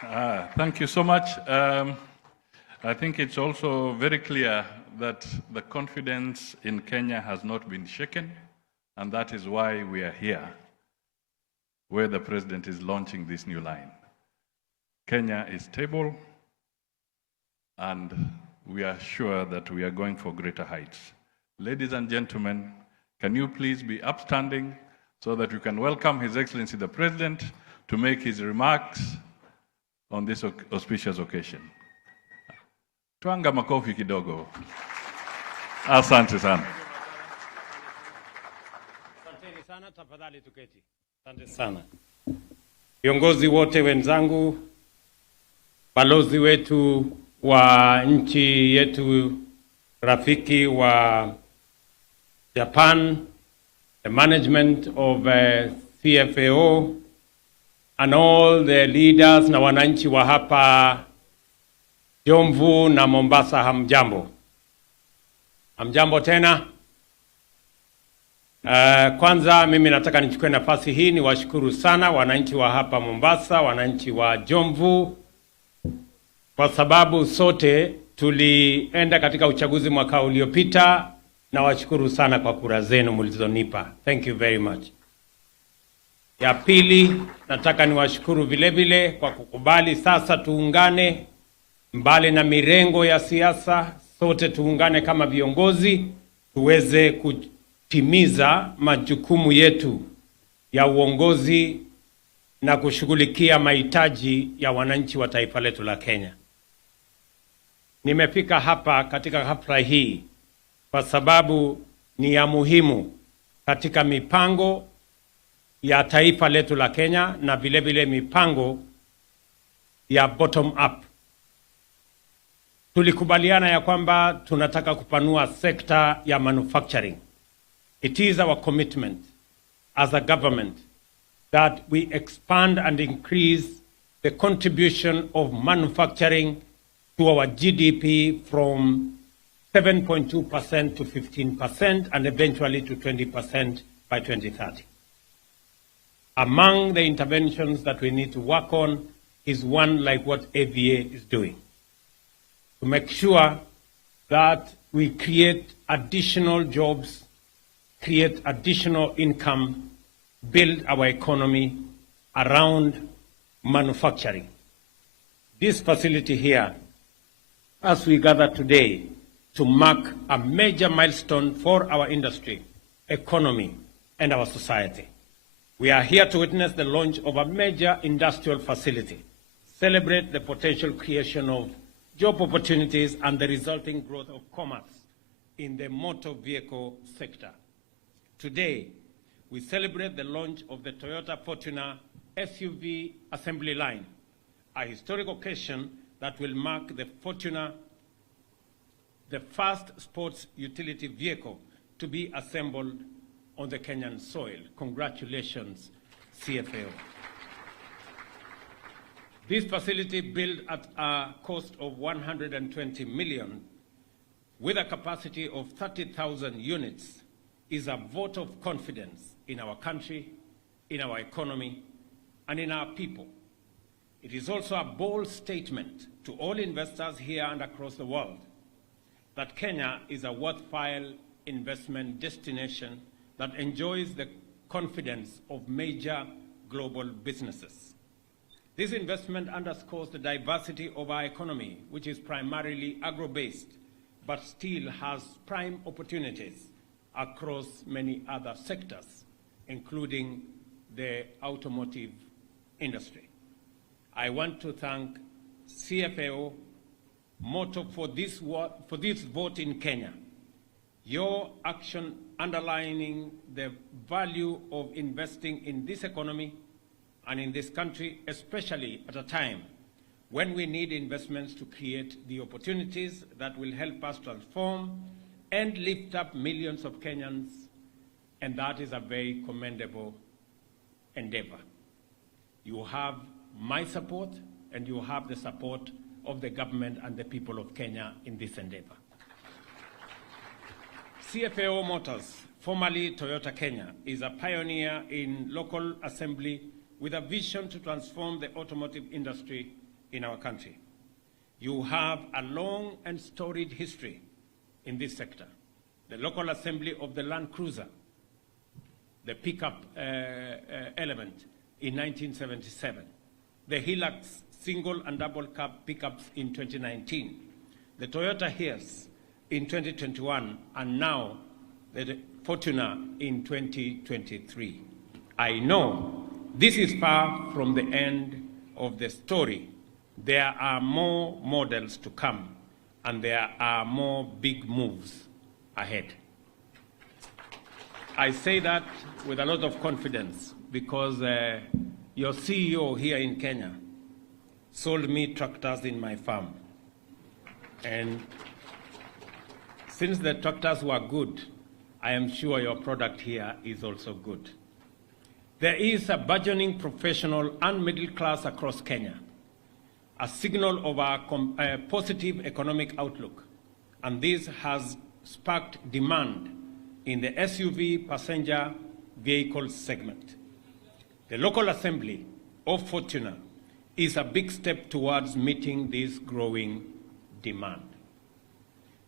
Thank you so much. I think it's also very clear that the confidence in Kenya has not been shaken, and that is why we are here, where the president is launching this new line. Kenya is stable, and we are sure that we are going for greater heights. Ladies and gentlemen, can you please be upstanding so that we can welcome His Excellency the President to make his remarks on this auspicious occasion. Tuanga makofi kidogo. Asante sana. Asante sana, tafadhali tuketi. Asante sana. Viongozi wote wenzangu, balozi wetu wa nchi yetu rafiki wa Japan, the management of CFAO, and all the leaders na wananchi wa hapa Jomvu na Mombasa, hamjambo. Hamjambo tena. Kwanza mimi nataka nichukue nafasi hii ni washukuru sana wananchi wa hapa Mombasa, wananchi wa Jomvu, kwa sababu sote tulienda katika uchaguzi mwaka uliopita, na washukuru sana kwa kura zenu mlizonipa. Thank you very much. Ya pili, nataka niwashukuru vile vile kwa kukubali sasa tuungane, mbali na mirengo ya siasa, sote tuungane kama viongozi tuweze kutimiza majukumu yetu ya uongozi na kushughulikia mahitaji ya wananchi wa taifa letu la Kenya. Nimefika hapa katika hafla hii kwa sababu ni ya muhimu katika mipango ya taifa letu la Kenya na vile vile mipango ya bottom up. Tulikubaliana ya kwamba tunataka kupanua sekta ya manufacturing. It is our commitment as a government that we expand and increase the contribution of manufacturing to our GDP from 7.2% to 15% and eventually to 20% by 2030. Among the interventions that we need to work on is one like what AVA is doing, to make sure that we create additional jobs, create additional income, build our economy around manufacturing. This facility here, as we gather today to mark a major milestone for our industry, economy, and our society. We are here to witness the launch of a major industrial facility, celebrate the potential creation of job opportunities and the resulting growth of commerce in the motor vehicle sector. Today, we celebrate the launch of the Toyota Fortuner SUV assembly line, a historic occasion that will mark the Fortuner, the first sports utility vehicle to be assembled on the Kenyan soil. Congratulations, CFAO. This facility, built at a cost of 120 million, with a capacity of 30,000 units, is a vote of confidence in our country, in our economy, and in our people. It is also a bold statement to all investors here and across the world that Kenya is a worthwhile investment destination that enjoys the confidence of major global businesses. This investment underscores the diversity of our economy, which is primarily agro-based, but still has prime opportunities across many other sectors, including the automotive industry. I want to thank CFAO motto for this vote in Kenya. Your action underlining the value of investing in this economy and in this country, especially at a time when we need investments to create the opportunities that will help us transform and lift up millions of Kenyans, and that is a very commendable endeavor. You have my support, and you have the support of the government and the people of Kenya in this endeavor. CFAO Motors, formerly Toyota Kenya, is a pioneer in local assembly with a vision to transform the automotive industry in our country. You have a long and storied history in this sector. The local assembly of the Land Cruiser, the pickup element in 1977, the Hilux single and double cab pickups in 2019, the Toyota Hiace in 2021, and now the Fortuner in 2023. I know this is far from the end of the story. There are more models to come, and there are more big moves ahead. I say that with a lot of confidence because your CEO here in Kenya sold me tractors in my farm. And since the tractors were good, I am sure your product here is also good. There is a burgeoning professional and middle class across Kenya, a signal of our positive economic outlook, and this has sparked demand in the SUV passenger vehicle segment. The local assembly of Fortuner is a big step towards meeting this growing demand.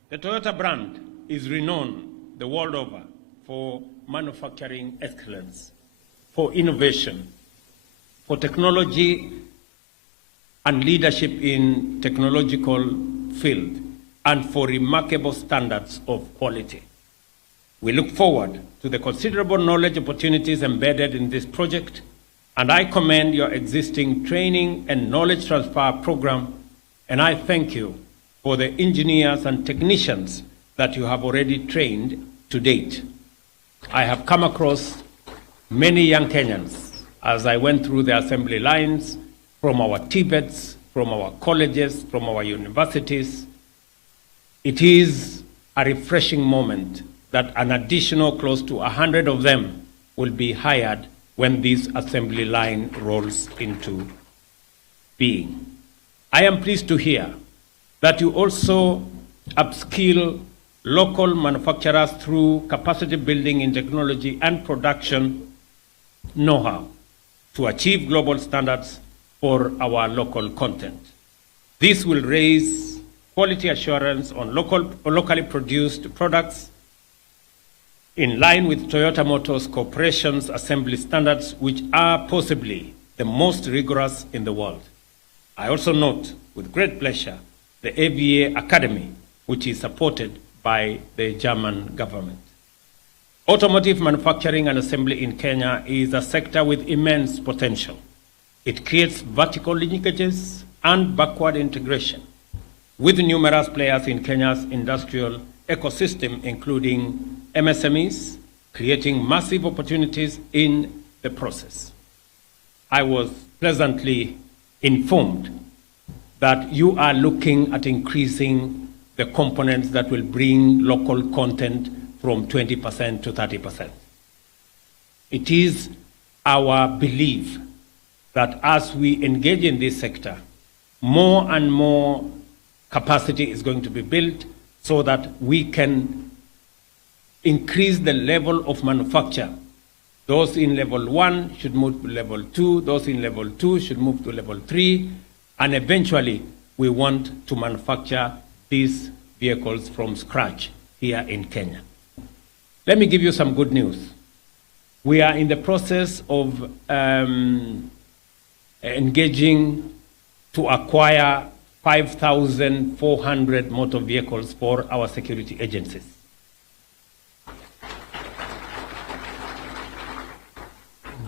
The Toyota brand is renowned the world over for manufacturing excellence, for innovation, for technology and leadership in technological field, and for remarkable standards of quality. We look forward to the considerable knowledge opportunities embedded in this project, and I commend your existing training and knowledge transfer program, and I thank you for the engineers and technicians that you have already trained to date. I have come across many young Kenyans as I went through the assembly lines from our TVETs, from our colleges, from our universities. It is a refreshing moment that an additional close to 100 of them will be hired when this assembly line rolls into being. I am pleased to hear that you also upskill local manufacturers through capacity building in technology and production know-how to achieve global standards for our local content. This will raise quality assurance on locally produced products in line with Toyota Motors Corporation's assembly standards, which are possibly the most rigorous in the world. I also note with great pleasure the AVA Academy, which is supported by the German government. Automotive manufacturing and assembly in Kenya is a sector with immense potential. It creates vertical linkages and backward integration with numerous players in Kenya's industrial ecosystem, including MSMEs, creating massive opportunities in the process. I was pleasantly informed that you are looking at increasing the components that will bring local content from 20% to 30%. It is our belief that as we engage in this sector, more and more capacity is going to be built so that we can increase the level of manufacture. Those in level 1 should move to level 2, those in level 2 should move to level 3, and eventually we want to manufacture these vehicles from scratch here in Kenya. Let me give you some good news. We are in the process of engaging to acquire 5,400 motor vehicles for our security agencies.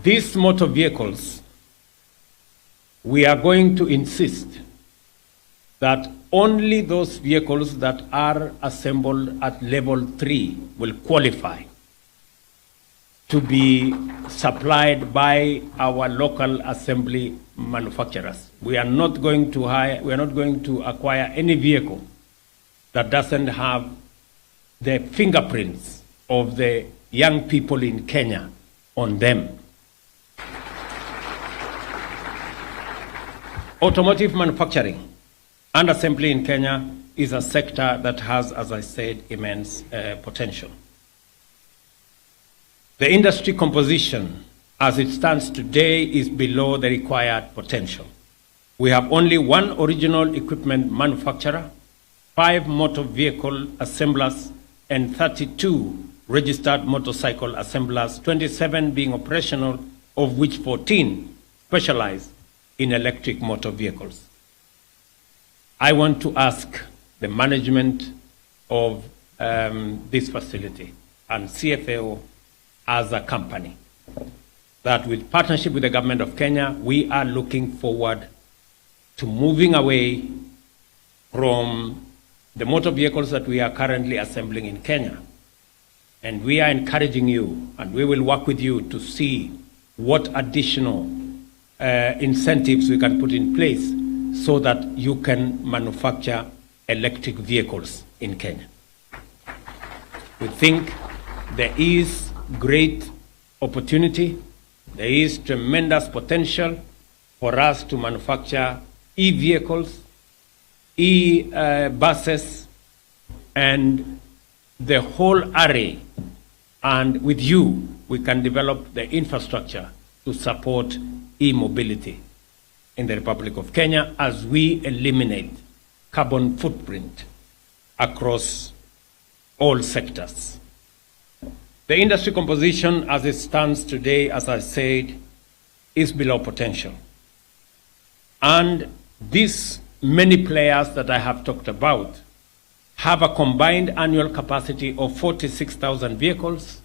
These motor vehicles, we are going to insist that only those vehicles that are assembled at level 3 will qualify to be supplied by our local assembly manufacturers. We are not going to acquire any vehicle that doesn't have the fingerprints of the young people in Kenya on them. Automotive manufacturing and assembly in Kenya is a sector that has, as I said, immense potential. The industry composition as it stands today is below the required potential. We have only one original equipment manufacturer, 5 motor vehicle assemblers, and 32 registered motorcycle assemblers, 27 being operational, of which 14 specialize in electric motor vehicles. I want to ask the management of this facility and CFAO as a company that with partnership with the government of Kenya, we are looking forward to moving away from the motor vehicles that we are currently assembling in Kenya. And we are encouraging you, and we will work with you to see what additional incentives we can put in place so that you can manufacture electric vehicles in Kenya. We think there is great opportunity, there is tremendous potential for us to manufacture e-vehicles, e-buses, and the whole array. And with you, we can develop the infrastructure to support e-mobility in the Republic of Kenya as we eliminate carbon footprint across all sectors. The industry composition as it stands today, as I said, is below potential. And these many players that I have talked about have a combined annual capacity of 46,000 vehicles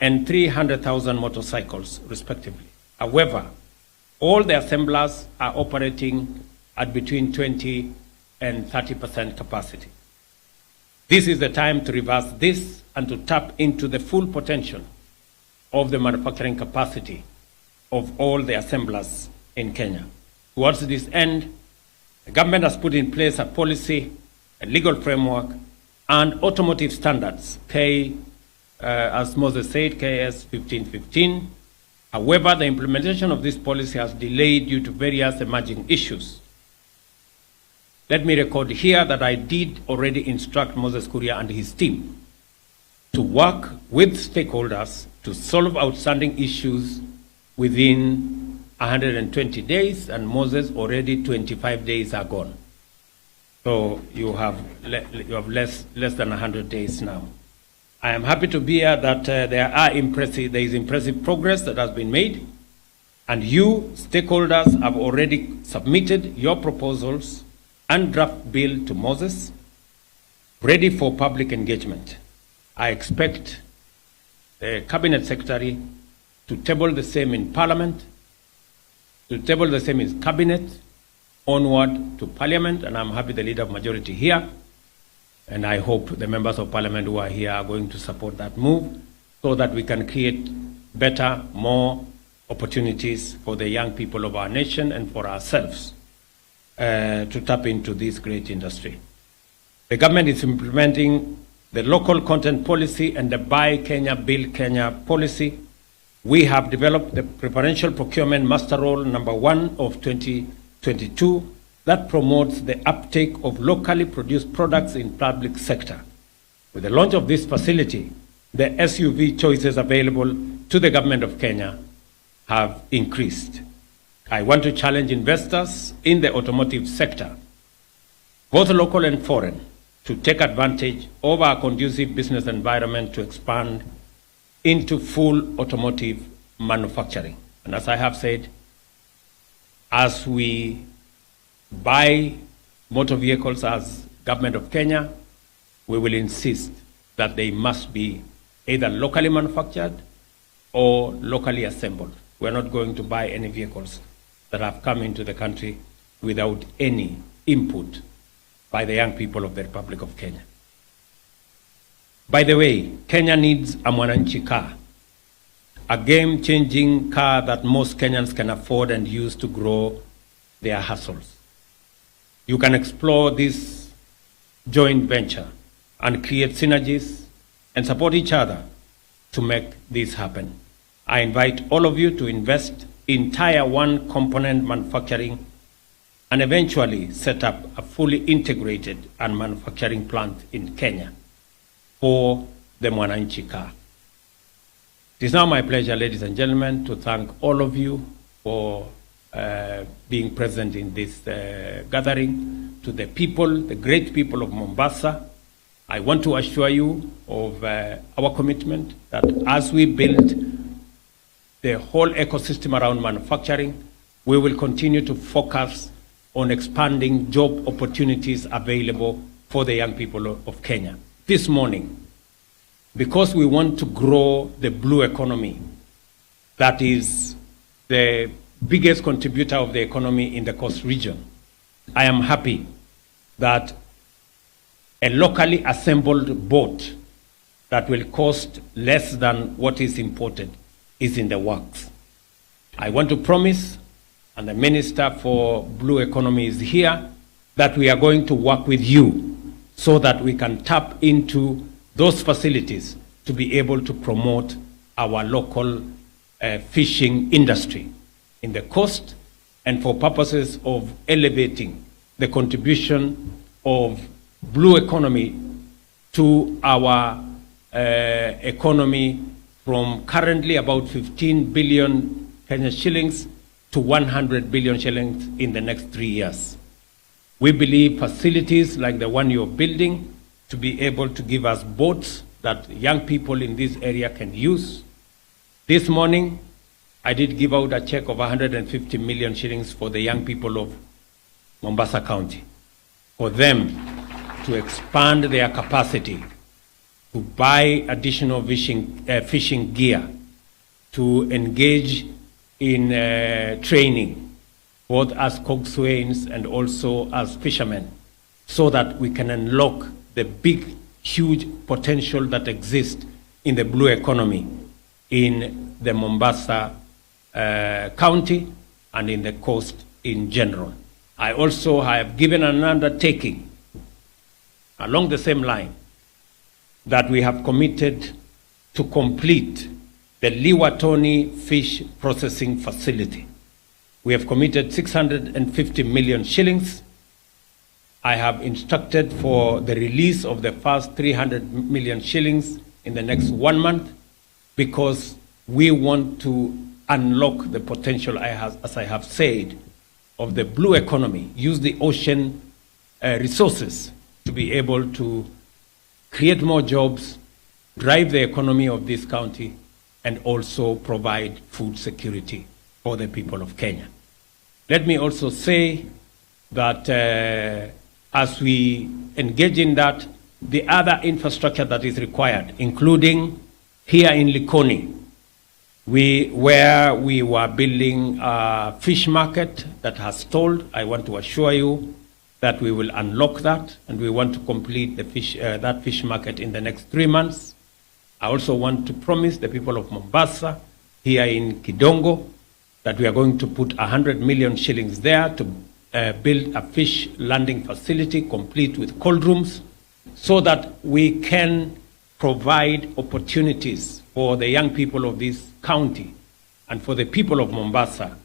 and 300,000 motorcycles, respectively. However, all the assemblers are operating at between 20 and 30% capacity. This is the time to reverse this and to tap into the full potential of the manufacturing capacity of all the assemblers in Kenya. Towards this end, the government has put in place a policy, a legal framework, and automotive standards, as Moses said, KS 1515. However, the implementation of this policy has delayed due to various emerging issues. Let me record here that I did already instruct Moses Kuria and his team to work with stakeholders to solve outstanding issues within 120 days, and Moses, already 25 days are gone. So you have less than 100 days now. I am happy to hear that there is impressive progress that has been made, and you, stakeholders, have already submitted your proposals and draft bill to Moses, ready for public engagement. I expect the Cabinet Secretary to table the same in Parliament, to table the same in Cabinet, onward to Parliament, and I'm happy the Leader of Majority here, and I hope the members of Parliament who are here are going to support that move so that we can create better, more opportunities for the young people of our nation and for ourselves to tap into this great industry. The government is implementing the local content policy and the Buy Kenya, Build Kenya policy. We have developed the preferential procurement master roll number 1 of 2022 that promotes the uptake of locally produced products in public sector. With the launch of this facility, the SUV choices available to the government of Kenya have increased. I want to challenge investors in the automotive sector, both local and foreign, to take advantage of our conducive business environment to expand into full automotive manufacturing. And as I have said, as we buy motor vehicles as government of Kenya, we will insist that they must be either locally manufactured or locally assembled. We're not going to buy any vehicles that have come into the country without any input by the young people of the Republic of Kenya. By the way, Kenya needs a Mwananchi car, a game-changing car that most Kenyans can afford and use to grow their hustles. You can explore this joint venture and create synergies and support each other to make this happen. I invite all of you to invest in Tier 1 component manufacturing and eventually set up a fully integrated and manufacturing plant in Kenya for the Mwananchi car. It is now my pleasure, ladies and gentlemen, to thank all of you for being present in this gathering. To the people, the great people of Mombasa, I want to assure you of our commitment that as we build the whole ecosystem around manufacturing, we will continue to focus on expanding job opportunities available for the young people of Kenya. This morning, because we want to grow the blue economy, that is the biggest contributor of the economy in the coast region, I am happy that a locally assembled boat that will cost less than what is imported is in the works. I want to promise, and the Minister for Blue Economy is here, that we are going to work with you so that we can tap into those facilities to be able to promote our local fishing industry in the coast, and for purposes of elevating the contribution of blue economy to our economy from currently about 15 billion Kenya shillings to 100 billion shillings in the next 3 years. We believe facilities like the one you're building to be able to give us boats that young people in this area can use. This morning, I did give out a check of 150 million shillings for the young people of Mombasa County, for them to expand their capacity, to buy additional fishing gear, to engage in training, both as coxswains and also as fishermen, so that we can unlock the big, huge potential that exists in the blue economy in the Mombasa County and in the coast in general. I also have given an undertaking along the same line that we have committed to complete the Liwatoni fish processing facility. We have committed 650 million shillings. I have instructed for the release of the first 300 million shillings in the next 1 month, because we want to unlock the potential, as I have said, of the blue economy, use the ocean resources to be able to create more jobs, drive the economy of this county, and also provide food security for the people of Kenya. Let me also say that as we engage in that, the other infrastructure that is required, including here in Likoni, where we were building a fish market that has stalled, I want to assure you that we will unlock that, and we want to complete the that fish market in the next 3 months. I also want to promise the people of Mombasa, here in Kidongo, that we are going to put 100 million shillings there to build a fish landing facility complete with cold rooms, so that we can provide opportunities for the young people of this county and for the people of Mombasa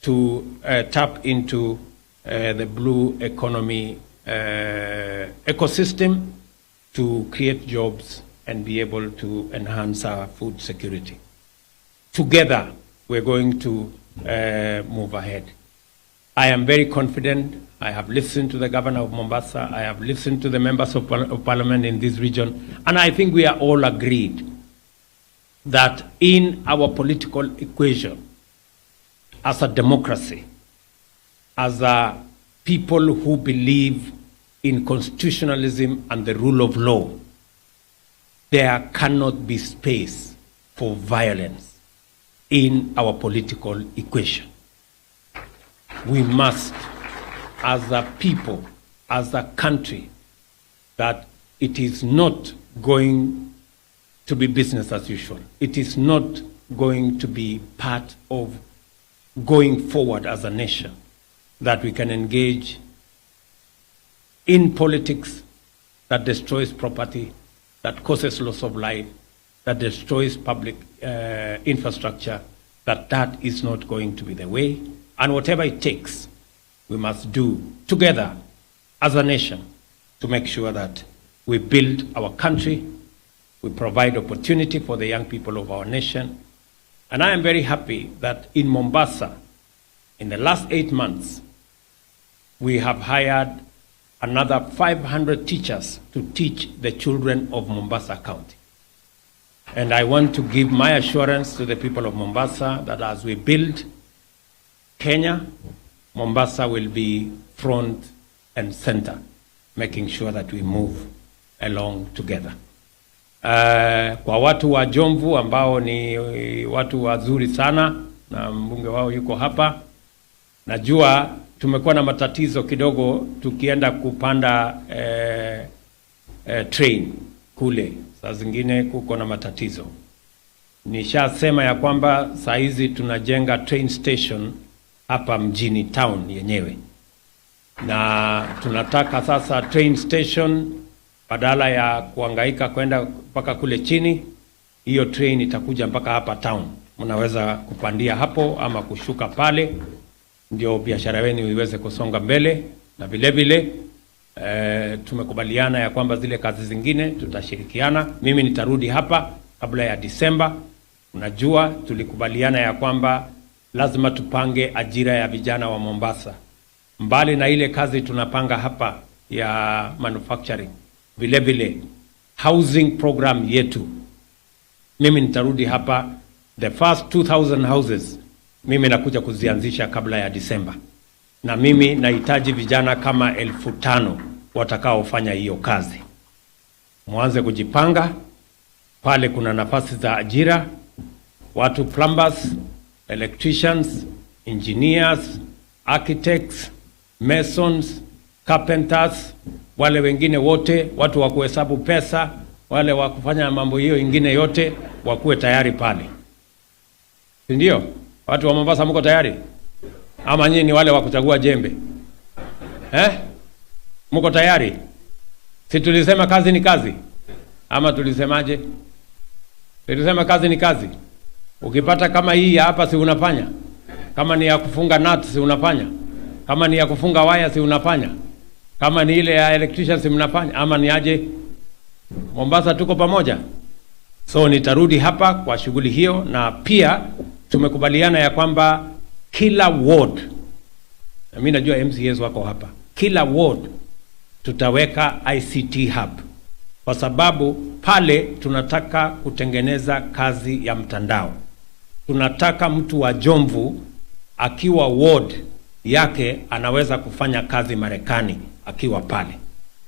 to tap into the blue economy ecosystem, to create jobs and be able to enhance our food security. Together, we're going to move ahead. I am very confident. I have listened to the governor of Mombasa. I have listened to the members of parliament in this region. And I think we are all agreed that in our political equation, as a democracy, as a people who believe in constitutionalism and the rule of law, there cannot be space for violence in our political equation. We must, as a people, as a country, that it is not going to be business as usual. It is not going to be part of going forward as a nation, that we can engage in politics that destroys property, that causes loss of life, that destroys public infrastructure, that is not going to be the way. And whatever it takes, we must do together as a nation to make sure that we build our country, we provide opportunity for the young people of our nation. And I am very happy that in Mombasa, In the last 8 months, we have hired another 500 teachers to teach the children of Mombasa County. And I want to give my assurance to the people of Mombasa that as we build Kenya, Mombasa will be front and center, making sure that we move along together. Kwa watu wa Jomvu ambao ni watu wazuri sana na mbunge wao yuko hapa, najua tumekuwa na matatizo kidogo tukienda kupanda train kule. Saa zingine kuko na matatizo. Nishasema ya kwamba saa hizi tunajenga train station hapa mjini town yenyewe. Na tunataka sasa train station badala ya kuhangaika kwenda mpaka kule chini, hiyo train itakuja mpaka hapa town. Mnaweza kupandia hapo ama kushuka pale, ndio biashara yenu iweze kusonga mbele. Na vile vile tumekubaliana ya kwamba zile kazi zingine tutashirikiana. Mimi nitarudi hapa kabla ya Disemba. Unajua tulikubaliana ya kwamba lazima tupange ajira ya vijana wa Mombasa. Mbali na ile kazi tunapanga hapa ya manufacturing, vile vile housing program yetu. Mimi nitarudi hapa, the first 2,000 houses mimi nakuja kuzianzisha kabla ya Disemba. Na mimi nahitaji vijana kama 5,000 watakaofanya hiyo kazi. Mwanze kujipanga, pale kuna nafasi za ajira, watu plumbers, electricians, engineers, architects, masons, carpenters, wale wengine wote, watu wa kuhesabu pesa, wale wa kufanya mambo hiyo ingine yote, wakuwe tayari pale. Ndio? Watu wa Mombasa mko tayari? Ama nyinyi ni wale wa kuchagua jembe? Mko tayari? Si tulisema kazi ni kazi? Ama tulisemaje? Tulisema kazi ni kazi. Ukipata kama hii hapa si unafanya? Kama ni ya kufunga nut si unafanya? Kama ni ya kufunga waya si unafanya? Kama ni ile ya electrician si mnafanya? Ama ni aje? Mombasa tuko pamoja. So nitarudi hapa kwa shughuli hiyo, na pia tumekubaliana ya kwamba kila ward, na mimi najua MCAs wako hapa, kila ward tutaweka ICT hub, kwa sababu pale tunataka kutengeneza kazi ya mtandao. Tunataka mtu wa Jomvu akiwa ward yake anaweza kufanya kazi Marekani akiwa pale,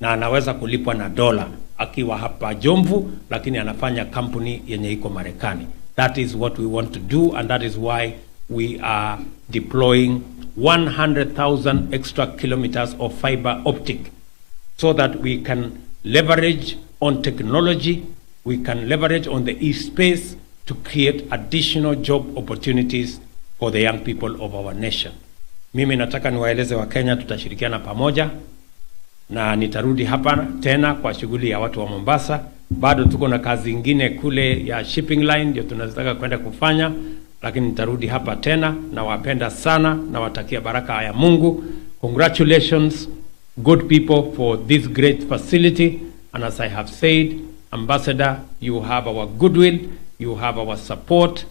na anaweza kulipwa na dola akiwa hapa Jomvu, lakini anafanya kampuni yenye iko Marekani. That is what we want to do, and that is why we are deploying 100,000 extra kilometers of fiber optic, so that we can leverage on technology, we can leverage on the East space to create additional job opportunities for the young people of our nation. Mimi nataka niwaeleze wa Kenya tutashirikiana pamoja, na nitarudi hapa tena kwa shughuli ya watu wa Mombasa. Bado tuko na kazi ingine kule ya shipping line ndio tunataka kwenda kufanya, lakini nitarudi hapa tena. Na wapenda sana na watakia baraka ya Mungu. Congratulations good people for this great facility, and as I have said, Ambassador, you have our goodwill, you have our support.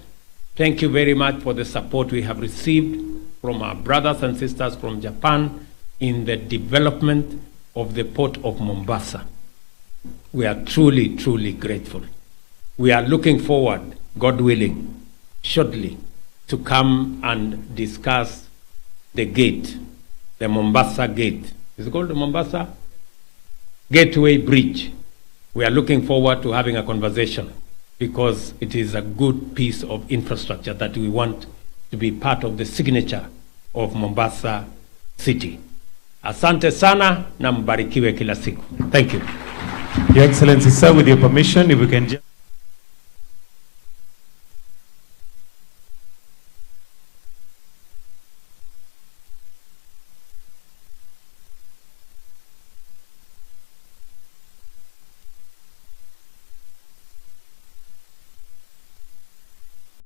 Thank you very much for the support we have received from our brothers and sisters from Japan in the development of the port of Mombasa. We are truly, truly grateful. We are looking forward, God willing, shortly to come and discuss the gate, the Mombasa gate. Is it called the Mombasa Gateway Bridge? We are looking forward to having a conversation, because it is a good piece of infrastructure that we want to be part of the signature of Mombasa City. Asante sana na mbarikiwe kila siku. Thank you. Your Excellency, sir, with your permission, if we can just